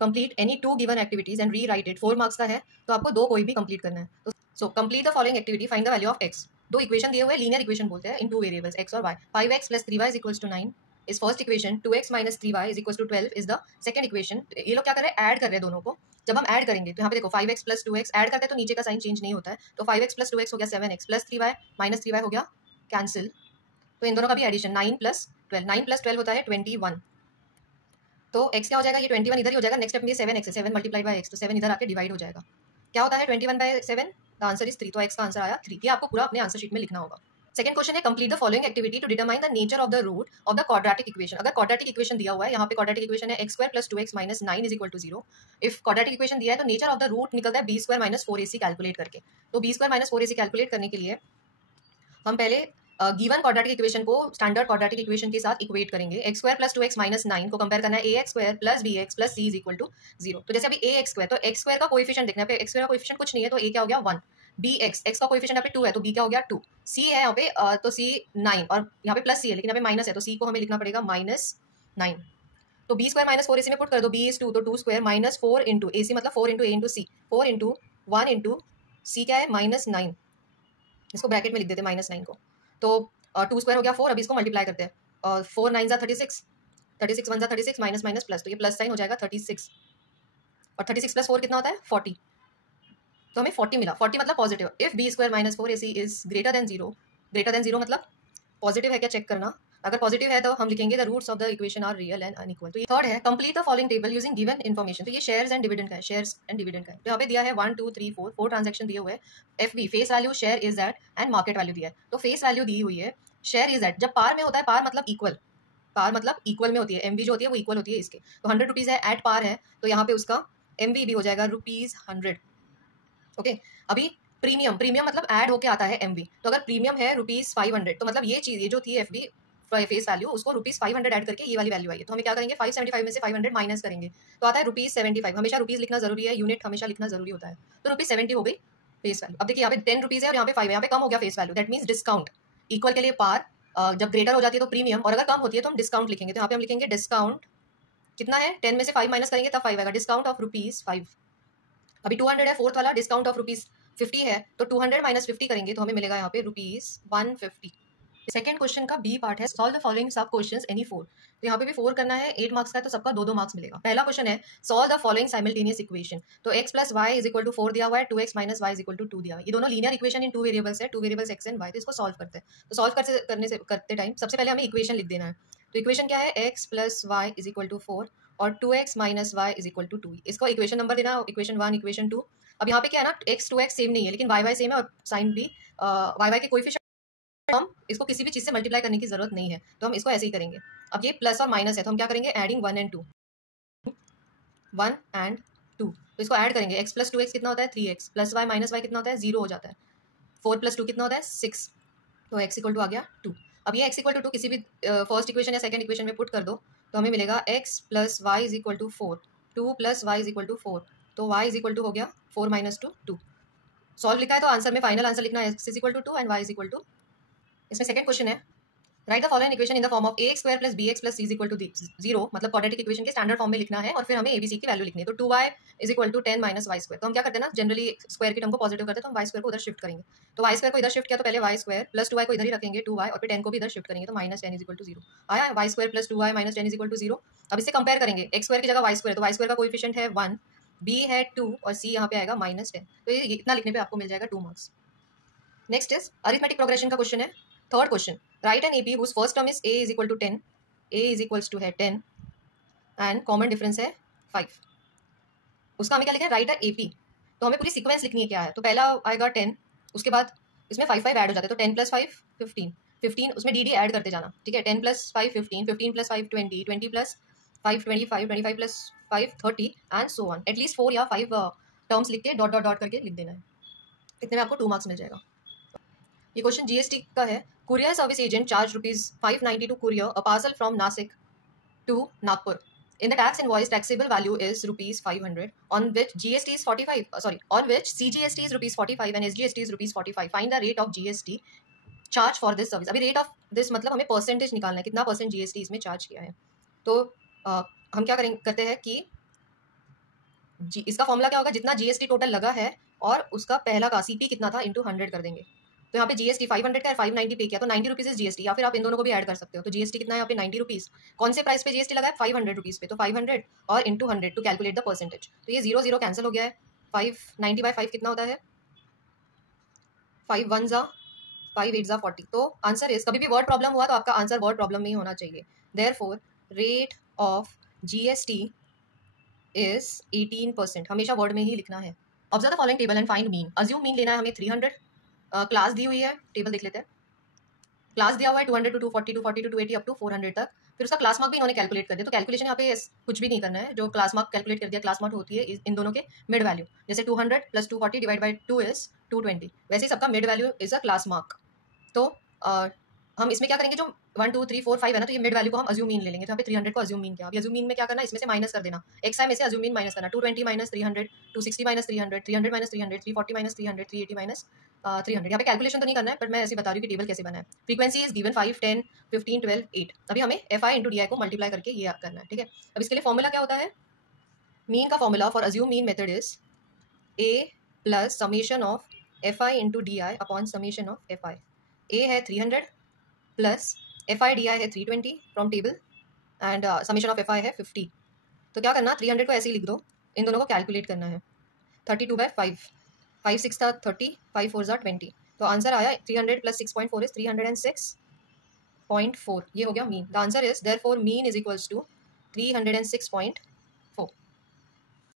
Complete any 2 given activities and re right it, 4 marks का है तो आपको 2 कोई भी कंप्लीट करना है। तो so complete the following activity, find the value of x. 2 equation दिए हुए, लीनियर इक्वेशन बोलते हैं, इन 2 वेरिएबल्स एक्स और y. 5x + 3y = 9 is first equation, 2x - 3y = 12 is the second equation. ये लोग क्या कर रहे हैं, ऐड कर रहे हैं दोनों को। जब हम ऐड करेंगे तो यहाँ पे देखो 5x + 2x ऐड करते हैं तो नीचे का साइन चेंज नहीं होता है, तो 5x + 2x हो गया 7x, + 3y - 3y हो गया कैंसिल। तो इन दोनों का भी एडिशन 9 + 12, 9 + 12 होता है 21। तो x क्या हो जाएगा, ये 21 इधर ही हो जाएगा। नेक्स्ट स्टेप में 7x है, 7 × x, तो 7 इधर आके डिवाइड हो जाएगा। क्या होता है 21/7, द आंसर इज 3, तो x का आंसर आया 3। ये आपको पूरा अपने आंसर शीट में लिखना होगा। सेकंड क्वेश्चन है, complete the following activity to determine the nature of the root of the quadratic equation. अगर क्वाड्रेटिक इक्वेशन दिया हुआ है, यहाँ पे क्वाड्रेटिक इक्वेशन है x² + 2x - 9 = 0। If quadratic equation दिया है तो नेचर ऑफ द रूट निकलता है b² - 4ac कैलकुलेट करके। तो b² - 4ac कैलकुलेट करने के लिए हम पहले गिवन क्वाड्रेटिक इक्वेशन को स्टैंडर्ड क्वाड्रेटिक इक्वेशन के साथ इक्वेट करेंगे। x² + 2x - 9 को कंपेयर करना है ax² + bx + c = 0। तो जैसे अभी ax², तो x² का कोएफिशिएंट देखना है, x² का कोएफिशिएंट कुछ नहीं है तो a क्या हो गया 1, bx, x का कोएफिशिएंट यहाँ पे 2 है तो b क्या हो गया 2, c है यहाँ पे तो c 9 और यहाँ पे प्लस c है लेकिन यहाँ पे माइनस है तो c को हमें लिखना पड़ेगा -9। तो b² - 4ac में पुट कर दो, b is 2 तो 2² - 4 × ac मतलब 4 × a × c, 4 × 1 × c क्या है -9। इसको ब्रैकेट में लिख देते हैं -9 को। तो 2² हो गया 4, अभी इसको मल्टीप्लाई करते हैं। 4 9 ज़ा 36, 36 1 ज़ा 36, माइनस माइनस प्लस, तो ये प्लस साइन हो जाएगा 36, और 36 + 4 कितना होता है 40। तो हमें 40 मिला, 40 मतलब positive. If b² - 4ac is greater than 0, greater than 0 मतलब पॉजिटिव है क्या चेक करना। अगर पॉजिटिव है तो हम लिखेंगे the roots of the equation are real and unequal. तो ये थर्ड है, complete the following table using given information. तो ये शेयर्स एंड डिविडेंड का है, शेयर्स एंड डिविडेंड का है। तो यहाँ पे दिया है 1 2 3 4 ट्रांजेक्शन दिए हुए हैं। FV face value, share is that and market value दिया है। तो फेस वैल्यू दी हुई है, शेयर इज दैट। जब पार में होता है, पार मतलब इक्वल, पार मतलब इक्वल में होती है, MV जो होती है वो इक्वल होती है इसके। तो 100 रुपीज़ है, एट पार है, तो यहाँ पे उसका MV भी हो जाएगा ₹100। ओके, अभी प्रीमियम, प्रीमियम मतलब ऐड होके आता है MV। तो अगर प्रीमियम है ₹500 तो मतलब ये चीज़, ये जो थी FV फेस वैल्यू, उसको ₹500 ऐड करके ये वाली वैल्यू आई है। तो हमें क्या करेंगे, 575 में से 500 माइनस करेंगे तो आता है ₹75। हमेशा रुपीज़ लिखना जरूरी है, यूनिट हमेशा लिखना जरूरी होता है। तो ₹70 हो गई फेस वैल्यू। अब देखिए यहाँ पे 10 रुपीज़ है और यहाँ पे 5 है, यहाँ पे कम हो गया face value, that means discount. Equal के लिए पार, जब ग्रेटर हो जाती है तो प्रीमियम, और अगर कम होती है तो हम डिस्काउंट लिखेंगे। तो यहाँ पे हम लिखेंगे डिस्काउंट कितना है, 10 में से 5 माइनस करेंगे तब 5 आएगा, डिस्काउंट ऑफ ₹5। अभी 200 है, फोर्थ वाला डिस्काउंट ऑफ ₹50 है, तो 200 - 50 करेंगे तो हमें मिलेगा यहाँ पे ₹150। सेकंड क्वेश्चन का बी पार्ट है, सॉल्व द फॉलोइंग सब क्वेश्चंस एनी 4। तो यहाँ पे भी 4 करना है, 8 मार्क्स का है तो सबका 2-2 मार्क्स मिलेगा। पहला क्वेश्चन है, solve the following simultaneous equation. तो x + y = 4 दिया हुआ है, 2x - y = 2 दिया हुआ है। ये दोनों लीनियर इक्वेशन इन 2 वेरिएबल्स है, 2 वेरिएबल्स x एंड y। तो इसको सॉल्व करते हैं। तो सॉल्व करते टाइम सबसे पहले हमें इक्वेशन लिख देना है। तो इक्वेशन क्या है, x + y = 4 और 2x - y = 2। इसको इक्वेशन नंबर देना, इक्वेशन 1, इक्वेशन 2। अब यहाँ पे क्या है ना, x 2x सेम नहीं है लेकिन y सेम है और साइन भी y के कोएफिशिएंट, हम इसको किसी भी चीज़ से मल्टीप्लाई करने की जरूरत नहीं है तो हम इसको ऐसे ही करेंगे। अब ये प्लस और माइनस है तो हम क्या करेंगे, एडिंग 1 एंड 2, 1 एंड 2। तो इसको ऐड करेंगे, x + 2x कितना होता है 3x, + y - y कितना होता है 0 हो जाता है, 4 + 2 कितना होता है 6, तो x = आ गया 2। अब ये x = 2 किसी भी फर्स्ट इक्वेशन या सेकंड इक्वेशन में पुट कर दो तो हमें मिलेगा x + y = 4, 2 + y = 4, तो y = हो गया 4 - 2 2। सॉल्व लिखा है तो आंसर में फाइनल आंसर लिखना है, x = 2 एंड y = इसमें सेकंड क्वेश्चन है, right the following equation in the form of ax² + bx + c = 0, मतलब क्वाड्रेटिक इक्वेशन के स्टैंडर्ड फॉर्म में लिखना है और फिर हमें abc की वैल्यू लिखनी है। तो 2y = 10 - y²। तो हम क्या करते हैं ना, जनरली स्क्वायर की टर्म को पॉजिटिव करते हैं तो हम y² को उधर शिफ्ट करेंगे। तो y² को इधर शिफ्ट किया तो पहले y² + 2y को इधर ही रखेंगे 2y, और फिर 10 को भी इधर शिफ्ट करेंगे तो -10 = 0 आया। y² + 2y - 10 = 0। अब इससे कंपेयर करेंगे, x² की जगह y², तो y² का कोएफिशिएंट है 1, b है 2 और c यहाँ पे आएगा -10। तो ये इतना लिखने पे आपको मिल जाएगा 2 marks. Next is arithmetic progression का क्वेश्चन है, third question, write an AP whose first term is a = 10, a = 10 and common difference है 5। उसका हमें क्या लिखा है, राइट अ AP। तो हमें पूरी सीक्वेंस लिखनी है क्या है। तो पहला आएगा 10, उसके बाद इसमें 5 5 ऐड हो जाते हैं तो 10 + 5 15, 15 उसमें dd ऐड करते जाना, ठीक है। 10 + 5 15, 15 + 5 20, 20 + 5 25, 25 + 5 30 एंड सो ऑन। एटलीस्ट 4 या 5 टर्म्स लिख के डॉट डॉट डॉट करके लिख देना है, इतने में आपको 2 मार्क्स मिल जाएगा। ये क्वेश्चन GST का है, courier service agent charge ₹590 to courier a parcel from Nashik to Nagpur. In the tax invoice, taxable value is ₹500, on which GST is 45. On which CGST is ₹45 and SGST is ₹45. Find the rate of GST charge for this service. अभी rate of this मतलब हमें percentage निकालना है, कितना % GST इसमें charge किया है। तो हम क्या करते हैं कि जी इसका फॉर्मूला क्या होगा, जितना जीएसटी टोटल लगा है और उसका पहला का सीपी कितना था इंटू 100 कर देंगे। तो यहाँ पे जीएसटी 500 का 590 पे किया तो 90 रुपीज़ जीएसटी, या फिर आप इन दोनों को भी ऐड कर सकते हो। तो जीएसटी कितना है यहाँ पे 90 रुपीज़। कौन से प्राइस पे जीएसटी लगा है, 500 रुपीज़ पे, तो 500 और into 100 to calculate the percentage. तो ये 0 0 कैंसिल हो गया है। 590 बाई 5 कितना होता है, 5 1 जा 5 8 जा 40। तो आंसर इज, कभी भी वर्ड प्रॉब्लम हुआ तो आपका आंसर वर्ड प्रॉब्लम में ही होना चाहिए। Therefore rate of GST is 18%। हमेशा वर्ड में ही लिखना है। Observe the following table and find mean. Assume mean लेना है हमें 300। क्लास दी हुई है, टेबल देख लेते हैं। क्लास दिया हुआ है 200 टू 240 240 टू 280 अप टू 400 तक। फिर उसका क्लास मार्क भी इन्होंने कैलकुलेट कर दिया। तो कैलकुलेशन यहाँ पे कुछ भी नहीं करना है, जो क्लास मार्क कैलकुलेट कर दिया, क्लास मार्क होती है इन दोनों के मिड वैल्यू। जैसे 200 प्लस 240 डिवाइड बाई 2 इज 220, वैसे ही सबका mid value is a class mark. तो हम इसमें क्या करेंगे, जो 1 2 3 4 5 है ना, तो ये मिड वैल्यू को हम अज्यूम मीन ले लेंगे। तो यहाँ पे 300 को अज्यूम मीन किया। अभी अज्यूम मीन में क्या करना है, इसमें से माइनस कर देना। एक्स आई में से अज्यूम मीन माइनस करना। 220 minus 300, 260 minus 300, 300 minus 300, 340 minus 300, 380 minus 300। यहाँ पे कैलकुलेशन तो नहीं करना है, पर मैं ऐसे बता रही हूँ कि टेबल कैसे बना है। Frequency is given 5 10 15 12 8। अभी हमें एफ आई इंटू डी आई को मल्टीप्लाई करके ये करना है, ठीक है। अब इसके लिए फॉर्मूला क्या होता है, मीन का formula for assume mean method is A plus summation of F I into D I upon summation of F I. A है 300 plus F I D I है 320 from table and summation of F I है 50। तो क्या करना, 300 को ऐसे ही लिख दो, इन दोनों को कैलकुलेट करना है। 32 बाई 5, 5 6 था 30, 5 4 जा 20। तो आंसर आया 300 प्लस 6.4 इज 306.4। ये हो गया mean. The answer is therefore mean is equals to 306.4।